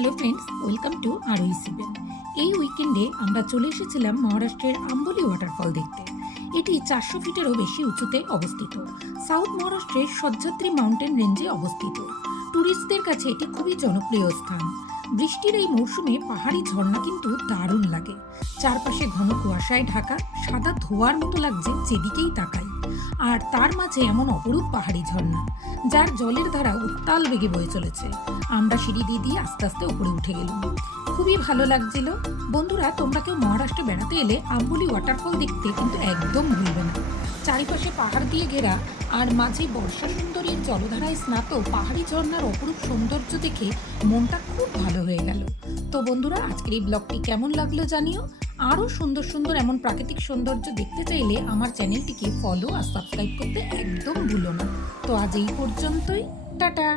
Hello friends, welcome to আরোই সিভেন। এই উইকেন্ডে আমরা চলে এসেছিলাম মহারাষ্ট্রের আম্বোলি ওয়াটারফল দেখতে। এটি 400 ফিটেরও বেশি উঁচুতে অবস্থিত। সাউথ মহারাষ্ট্রের সহ্যাদ্রি মাউন্টেন রেঞ্জে অবস্থিত। ট্যুরিস্টদের কাছে এটি খুবই জনপ্রিয় স্থান। বৃষ্টির এই মৌসুমে পাহাড়ি ঝর্ণা কিন্তু দারুণ লাগে। চারপাশে ঘন কুয়াশায় ঢাকা, সাদা ধোঁয়ার মতো লাগছে যেদিকেই তাকাই। আর তার মাঝে এমন অপরূপ পাহাড়ি ঝর্ণা, যার জলের ধারা উত্তাল বেগে বয়ে চলেছে। আমরা সিঁড়ি দিয়ে আস্তে আস্তে উপরে উঠে গেলাম। খুবই ভালো লাগছিল। বন্ধুরা, তোমরা কেউ মহারাষ্ট্রে বেড়াতে এলে আম্বোলি ওয়াটারফল দেখতে কিন্তু একদম ভুলবে না। চারিপাশে পাহাড় দিয়ে ঘেরা, আর মাঝে বর্ষা সুন্দরীর জলধারায় স্নাত পাহাড়ি ঝর্ণার অপরূপ সৌন্দর্য দেখে মনটা খুব ভালো হয়ে গেল। তো বন্ধুরা, আজকের এই ব্লগটি কেমন লাগলো জানিও। আরও সুন্দর সুন্দর এমন প্রাকৃতিক সৌন্দর্য দেখতে চাইলে আমার চ্যানেলটিকে ফলো আর সাবস্ক্রাইব করতে একদম ভুলো না। তো আজ এই পর্যন্তই, টাটা।